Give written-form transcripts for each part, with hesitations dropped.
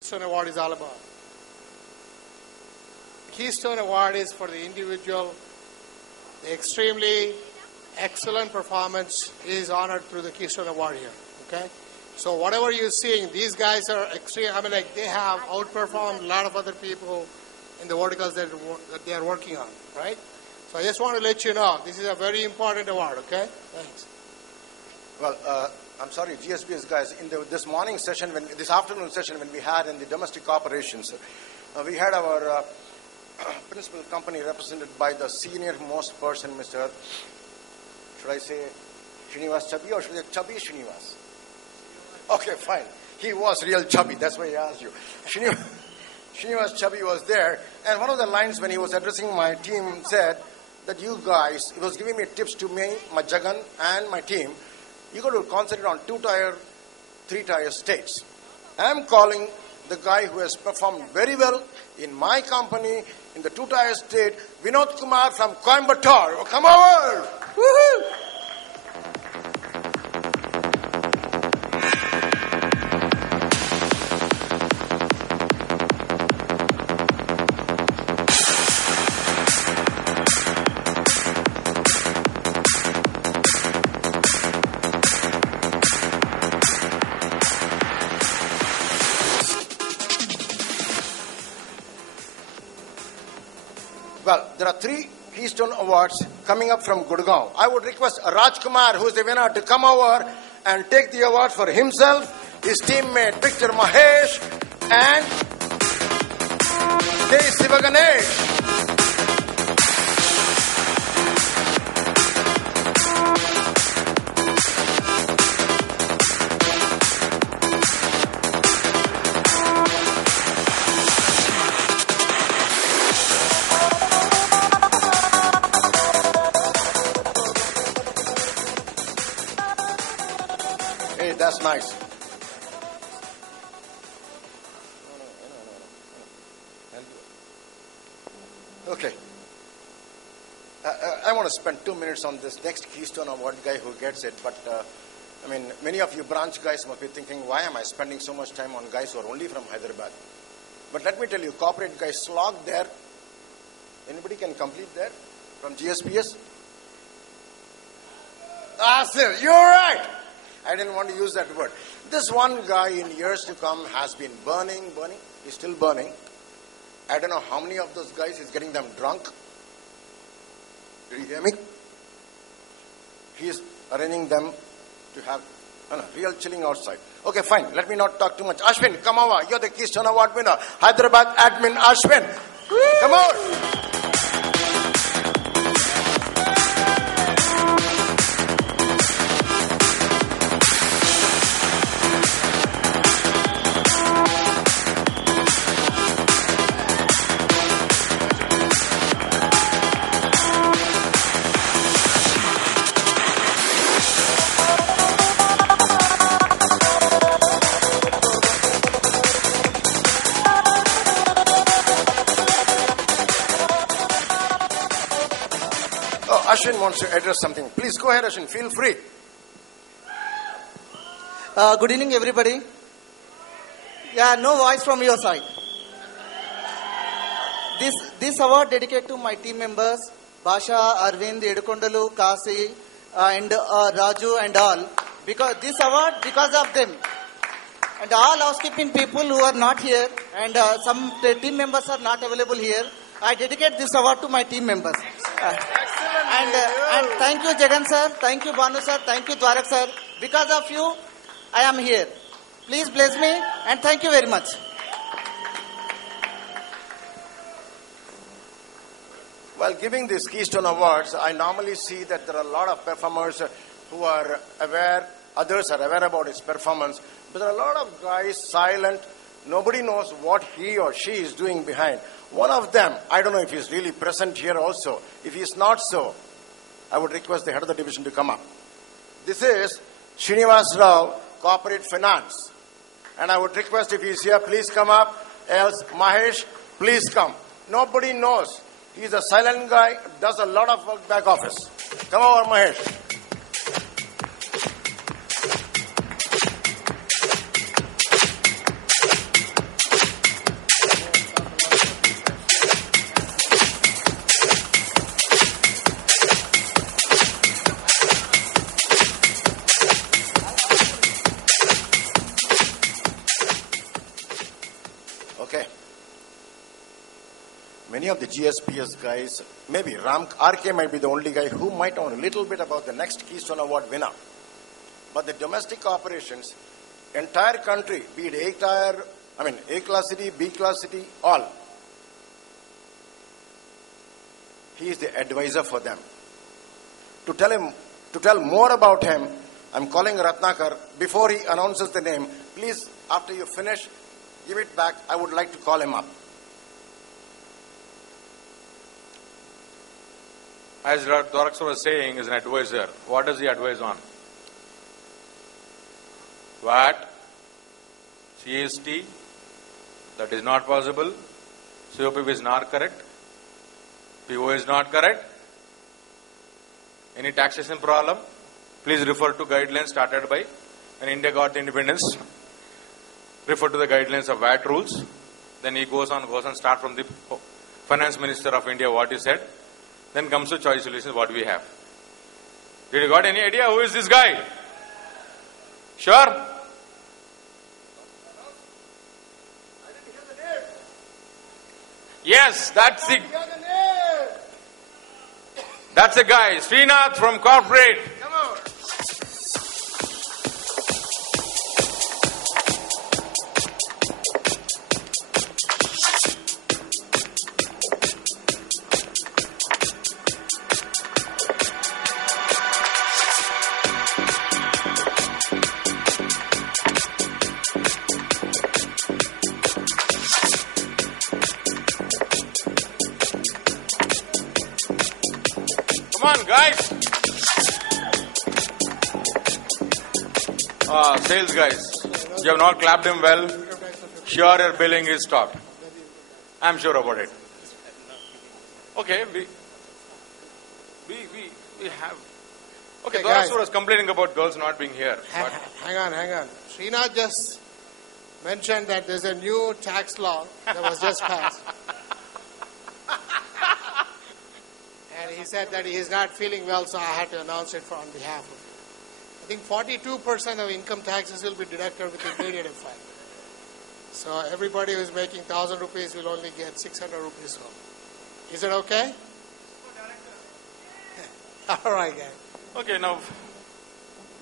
Keystone Award is all about. Keystone Award is for the individual. The extremely excellent performance is honored through the Keystone Award here. Okay? So whatever you're seeing, these guys are extreme. I mean, like they have outperformed a lot of other people in the verticals that they are working on, right? So I just want to let you know, this is a very important award, okay? Thanks. Well, I'm sorry, GSBS guys, in this morning session, this afternoon session when we had in the domestic operations, we had our principal company represented by the senior most person, Mr. Should I say Srinivas Chubby or should I say Chubby Srinivas? Okay, fine. He was real chubby, that's why I asked you. Srinivas Chubby was there, and one of the lines when he was addressing my team said that you guys, he was giving me tips to me, my Jagan and my team, you got to concentrate on 2-tier, 3-tier states. I'm calling the guy who has performed very well in my company in the 2-tier state, Vinod Kumar from Coimbatore. Oh, come on! Woohoo! Well, there are 3 Keystone Awards coming up from Gurgaon. I would request Raj Kumar, who is the winner, to come over and take the award for himself, his teammate Victor Mahesh, and K. Sivaganesh. Hey, that's nice. Okay. I want to spend 2 minutes on this next Keystone Award guy who gets it, but I mean, many of you branch guys must be thinking, why am I spending so much time on guys who are only from Hyderabad? But let me tell you, corporate guys slog there. Anybody can complete there from GSPS? Sir, you're right. I didn't want to use that word. This one guy in years to come has been burning. He's still burning. I don't know how many of those guys is getting them drunk. Did you hear me? He's arranging them to have real chilling outside. Okay, fine. Let me not talk too much. Ashwin, come over. You're the Keystone Award winner. Hyderabad admin Ashwin. Come on. Ashwin wants to address something. Please go ahead, Ashwin. Feel free. Good evening, everybody. Yeah, no voice from your side. This award dedicated to my team members, Basha, Arvind, Edukondalu, Kasi, and Raju and all. Because this award, because of them. And all housekeeping people who are not here, and some team members are not available here. I dedicate this award to my team members. And thank you, Jagan sir. Thank you, Banu sir. Thank you, Dwarak sir. Because of you, I am here. Please bless me and thank you very much. While giving these Keystone Awards, I normally see that there are a lot of performers who are aware, others are aware about his performance, but there are a lot of guys silent. Nobody knows what he or she is doing behind. One of them, I don't know if he's really present here also. If he's not so, I would request the head of the division to come up. This is Srinivas Rao, Corporate Finance. And I would request if he's here, please come up. Else, Mahesh, please come. Nobody knows. He's a silent guy, does a lot of work back office. Come over, Mahesh. Okay. Many of the GSPS guys, maybe RK might be the only guy who might know a little bit about the next Keystone Award winner. But the domestic operations, entire country, be it A class city, B class city, all. He is the advisor for them. To tell more about him, I'm calling Ratnakar. Before he announces the name, please, after you finish, give it back. I would like to call him up. As Doraksa was saying, is an advisor. What does he advise on? VAT, GST, that is not possible. COPP is not correct. PO is not correct. Any taxation problem? Please refer to guidelines started by when India got the independence. Refer to the guidelines of VAT rules. Then he goes on start from the Finance Minister of India what he said. Then comes to choice solutions what we have. Did you got any idea who is this guy? Sure? Yes, that's the guy, Srinath from corporate. Come on. Come on, guys. Sales guys, you have not clapped him well. Sure, your billing is stopped. I'm sure about it. Okay, we have. Okay, guys. Doraksa was complaining about girls not being here. But Hang on. Srinath just mentioned that there's a new tax law that was just passed. And he said that he is not feeling well, so I had to announce it on behalf of him. I think 42% of income taxes will be deducted with immediate effect. So everybody who is making 1,000 rupees will only get 600 rupees home. Is it okay? All right, guys. okay, now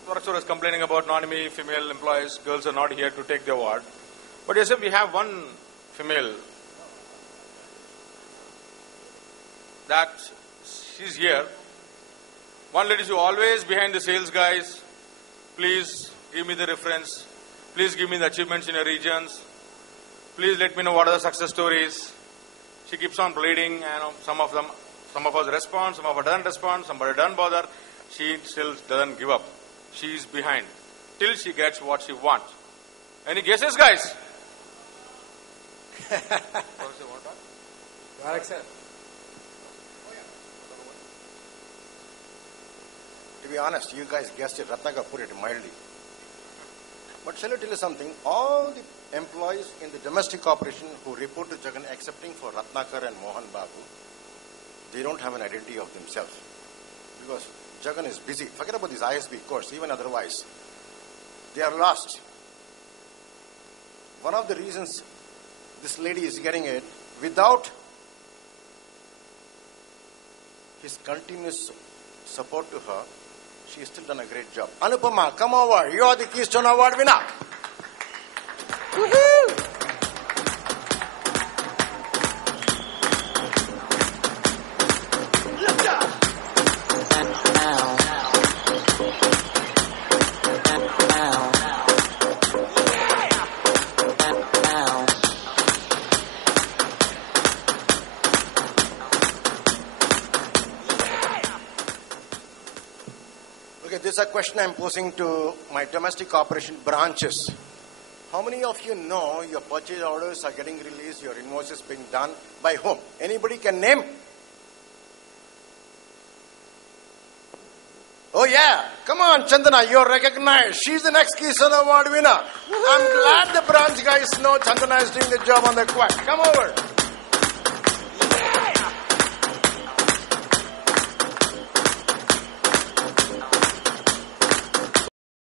Doraksa was complaining about non-ME female employees. Girls are not here to take the award. But yes, we have one female that she's here. One lady who always behind the sales guys. Please give me the reference. Please give me the achievements in your regions. Please let me know what are the success stories. She keeps on pleading, and some of us respond, some of us doesn't respond, somebody doesn't bother. She still doesn't give up. She is behind till she gets what she wants. Any guesses, guys? To be honest, you guys guessed it. Ratnakar put it mildly. But shall I tell you something? All the employees in the domestic operation who report to Jagan, excepting for Ratnakar and Mohan Babu, they don't have an identity of themselves. Because Jagan is busy. Forget about this ISB course, even otherwise. They are lost. One of the reasons this lady is getting it, without his continuous support to her, she has still done a great job. Anupama, come over. You are the Keystone Award winner. Woohoo! This is a question I'm posing to my domestic operation branches. How many of you know your purchase orders are getting released, your invoices being done by whom? Anybody can name? Oh yeah, come on Chandana, you're recognized. She's the next Keystone Award winner. I'm glad the branch guys know Chandana is doing the job on the quack. Come over.